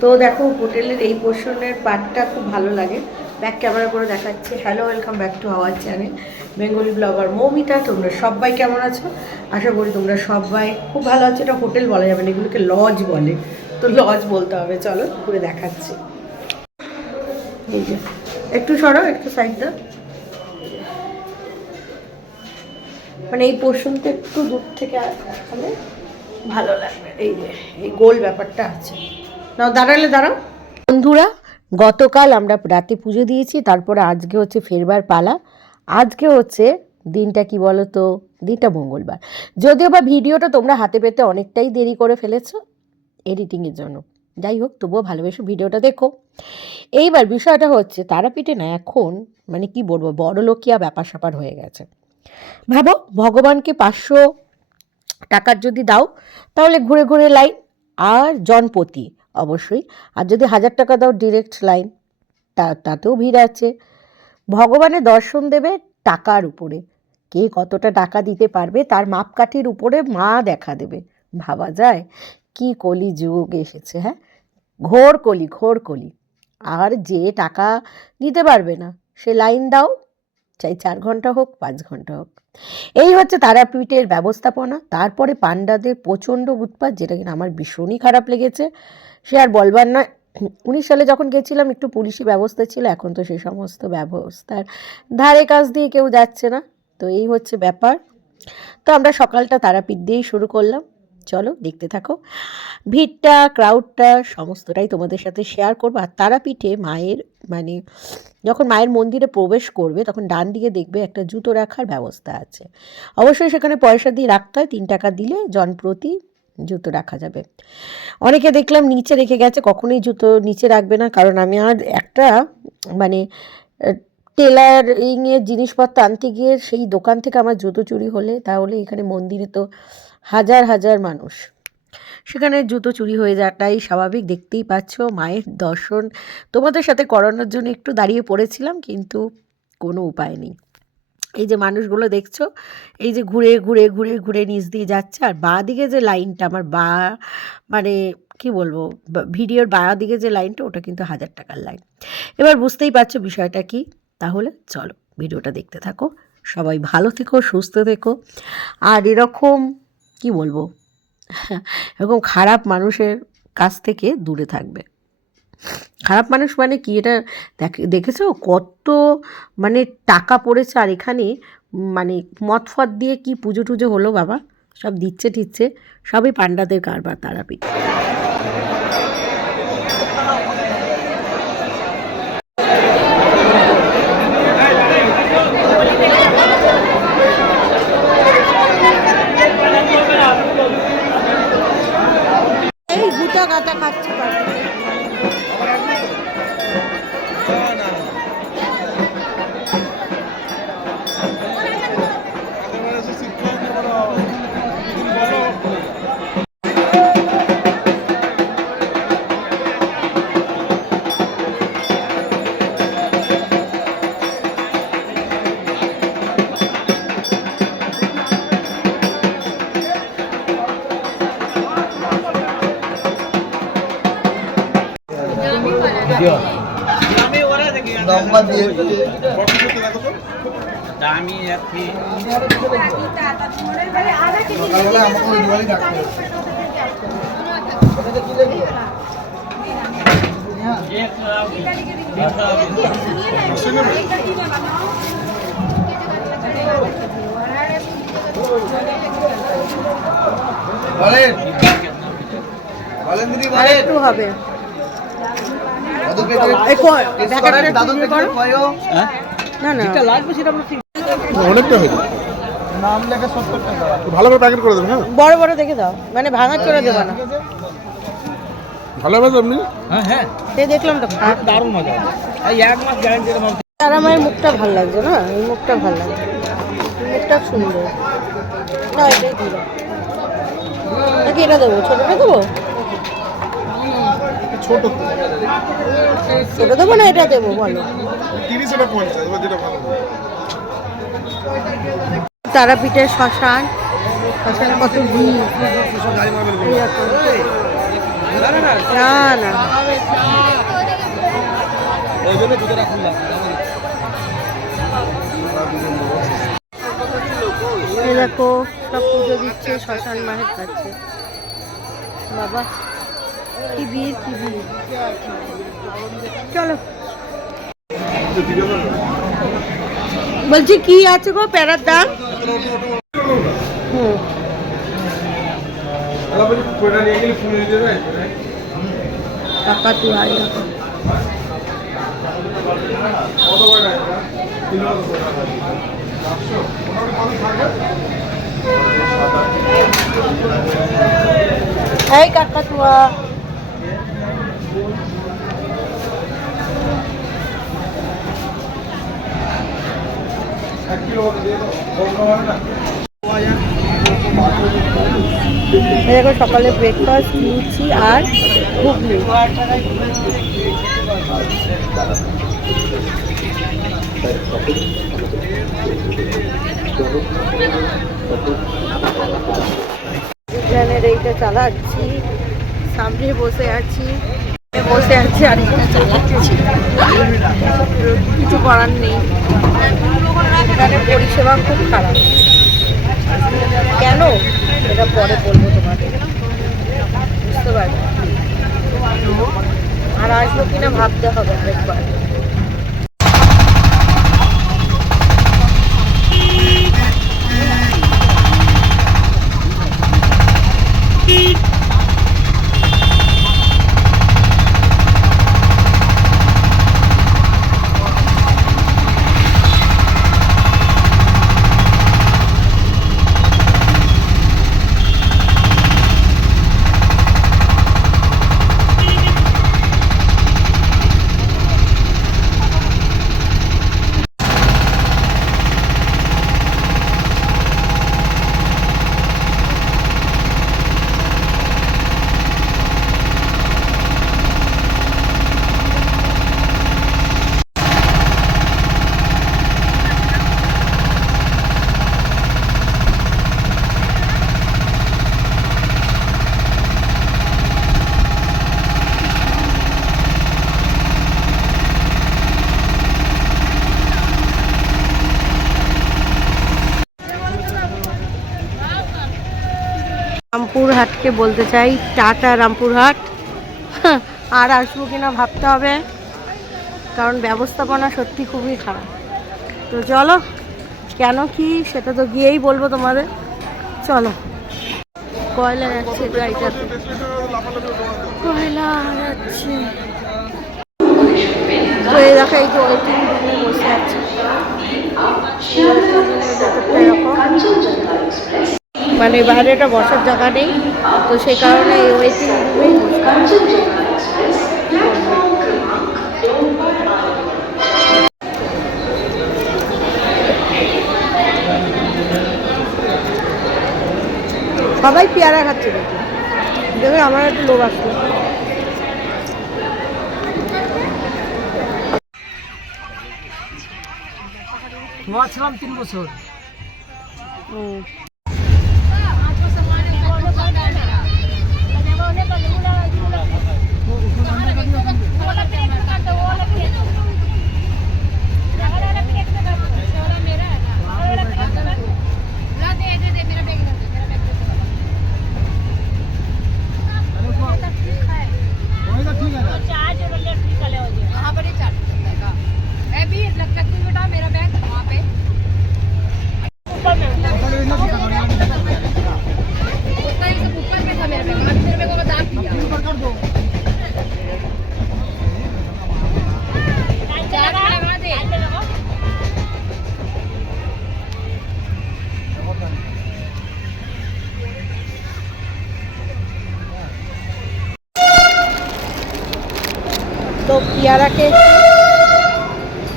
তো দেখো হোটেলের এই পোর্শনের পার্টটা খুব ভালো লাগে। ব্যাক ক্যামেরা করে দেখাচ্ছি। Hello, welcome back to our channel Bengali blogger Moumita. তোমরা সবাই কেমন আছো? আশা করি তোমরা সবাই খুব ভালো আছো। এটা হোটেল বলা যাবে না, এগুলোকে লজ বলে, তো লজ বলতে হবে। চলো ঘুরে দেখাচ্ছি। এই যে একটু সরো, একটু সাইড দাও, মানে এই পোর্শনটা একটু দূর থেকে দেখালে ভালো লাগবে। এই যে এই গোল ব্যাপারটা আছে। নাও দাঁড়ালে দাঁড়াও। বন্ধুরা, গতকাল আমরা রাতে পুজো দিয়েছি, তারপরে আজকে হচ্ছে ফেরবার পালা। আজকে হচ্ছে দিনটা কি বলো তো, দিনটা মঙ্গলবার। যদিও বা ভিডিওটা তোমরা হাতে পেতে অনেকটাই দেরি করে ফেলেছো এডিটিংয়ের জন্য, যাই হোক তবুও ভালোবেসে ভিডিওটা দেখো। এইবার বিষয়টা হচ্ছে তারাপীঠে না এখন মানে কি বলবো, বড়লোকিয়া ব্যাপার স্যাপার হয়ে গেছে। ভাবো, ভগবানকে 500 টাকার যদি দাও তাহলে ঘুরে ঘুরে লাইন, আর জনপতি অবশ্যই। আর যদি 1000 টাকা দাও ডিরেক্ট লাইন, তাতেও ভিড় আছে। ভগবানের দর্শন দেবে টাকার উপরে, কে কতটা টাকা দিতে পারবে তার মাপকাঠির উপরে মা দেখা দেবে। ভাবা যায় কি কলি যুগ এসেছে, হ্যাঁ, ঘোর কলি, ঘোর কলি। আর যে টাকা দিতে পারবে না সে লাইন দাও, চাই 4 ঘন্টা হোক 5 ঘন্টা হোক। এই হচ্ছে তারাপীঠের ব্যবস্থাপনা। তারপরে পাণ্ডাদের প্রচণ্ড উৎপাত, যেটা কিনা আমার ভীষণই খারাপ লেগেছে, সে আর বলবার নয়। 19 সালে যখন গেছিলাম একটু পুলিশি ব্যবস্থা ছিল, এখন তো সে সমস্ত ব্যবস্থার ধারে কাছ দিয়ে কেউ যাচ্ছে না। তো এই হচ্ছে ব্যাপার। তো আমরা সকালটা তারাপীঠ দিয়েই শুরু করলাম। চলো দেখতে থাকো। ভিড়টা, ক্রাউডটা সমস্তটাই তোমাদের সাথে শেয়ার করবো। আর তারাপীঠে মায়ের মানে যখন মায়ের মন্দিরে প্রবেশ করবে তখন ডান দিকে দেখবে একটা জুতো রাখার ব্যবস্থা আছে। অবশ্যই সেখানে পয়সা দিয়ে রাখতে হয়, 3 টাকা দিলে জনপ্রতি জুতো রাখা যাবে। অনেকে দেখলাম নিচে রেখে গেছে, কখনোই জুতো নিচে রাখবে না, কারণ আমি আর একটা মানে টেলারিংয়ের জিনিসপত্র আনতে গিয়ে সেই দোকান থেকে আমার জুতো চুরি হলে, তাহলে এখানে মন্দিরে তো হাজার হাজার মানুষ, সেখানে জুতো চুরি হয়ে যাওয়াটাই স্বাভাবিক। দেখতেই পাচ্ছ মায়ের দর্শন তোমাদের সাথে করানোর জন্য একটু দাঁড়িয়ে পড়েছিলাম, কিন্তু কোনো উপায় নেই। এই যে মানুষগুলো দেখছো, এই যে ঘুরে ঘুরে ঘুরে ঘুরে নিচ দিয়ে যাচ্ছে। আর বাঁ দিকে যে লাইনটা, আমার মানে কি বলবো, ভিডিওর বাঁ দিকে যে লাইনটা, ওটা কিন্তু 1000 টাকার লাইন। এবার বুঝতেই পারছো বিষয়টা কি। তাহলে চলো ভিডিওটা দেখতে থাকো। সবাই ভালো থেকো, সুস্থ থেকো, আর এরকম কি বলবো, এরকম খারাপ মানুষের কাছ থেকে দূরে থাকবে। খারাপ মানুষ মানে কি, এটা দেখেছো কত মানে টাকা পড়েছে। আর এখানে মানে মদ ফদ দিয়ে কি পুজো টুজো হলো বাবা, সব দিচ্ছে টিচ্ছে, সবই পাণ্ডাদের কারবার তারাপীঠ। এই গুটা গাটা খাচ্ছে একটু হবে। অনেকটা হয়ে যায়। নাম লেখা 70 টাকা। ভালো করে প্যাকেট করে দেবেন। হ্যাঁ, বড় বড় দেখে দাও, মানে ভাঙা চড়া দেবা না। ভালো হবে আপনি। হ্যাঁ হ্যাঁ, সে দেখলাম তো, দারুণ মজা। এই এক মাস গ্যারান্টি দেব। তারা মায়ের মুখটা ভালো লাগছে না, এই মুখটা ভালো লাগছে, মুখটা সুন্দর না, এটাই দিল নাকি, এটা দেবো, ছোটটা দেবো, ছোট ছোট দেবো না এটা দেবো বলো। 30 টাকা 50, যেটা ভালো। তারাপীঠের শ্মশান, শ্মশানে কত ভিড়। না না এই দেখো সব পুজো দিচ্ছে শ্মশান মায়ের কাছে। বাবা কি ভিড় কি ভিড়। চলো বলছি কি আছে গো প্যারার দাম? হুম টাকা তুই আয় এই কাকাতুয়া। দেখো সকালে ব্রেকফাস্ট লুচি আর ঘুগনি। ট্রেনের এইটা চালাচ্ছি, সামনে বসে আছি আর এটা চালাচ্ছি, কিছু করার নেই। এখানে পরিষেবা খুব খারাপ। কেন এটা পরে বলবো তোমাকে, বুঝতে পারবে। আর আসবো কিনা ভাবতে হবে আরেকবার। রামপুরহাটকে বলতে চাই টাটা রামপুরহাট। আর আসবো কিনা ভাবতে হবে, কারণ ব্যবস্থাপনা সত্যি খুবই খারাপ। তো চলো, কেন কি সেটা তো গিয়েই বলবো তোমাদের। চলো, কয়লা যাচ্ছে গাড়িটাতে, কয়লা যাচ্ছে। তো এই দেখা এই যে ওয়েটিং রুমে বসে আছে, মানে বাইরেটা বসার জায়গা নেই, তো সেই কারণে এই ওয়েটিং রুমেই সবাই পেয়ারা খাচ্ছে দেখি, দেখে আমার একটু লোভ আসলো। ছিলাম 3 বছর। তো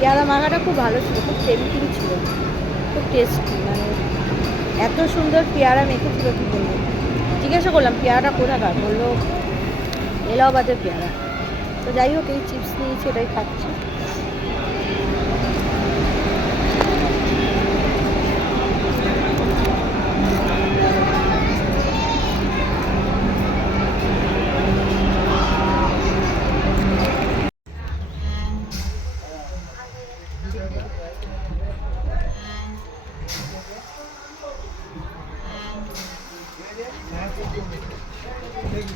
পেয়ারা মাখাটা খুব ভালো ছিল, খুব টেম্পটিং ছিল, খুব টেস্টি। মানে এত সুন্দর পেয়ারা মেখেছিল কি বলবো। জিজ্ঞাসা করলাম পেয়ারাটা কোথাকার, বললো এলাহাবাদের পেয়ারা। তো যাই হোক, এই চিপস নিয়েছি, এটাই খাচ্ছি। দেখি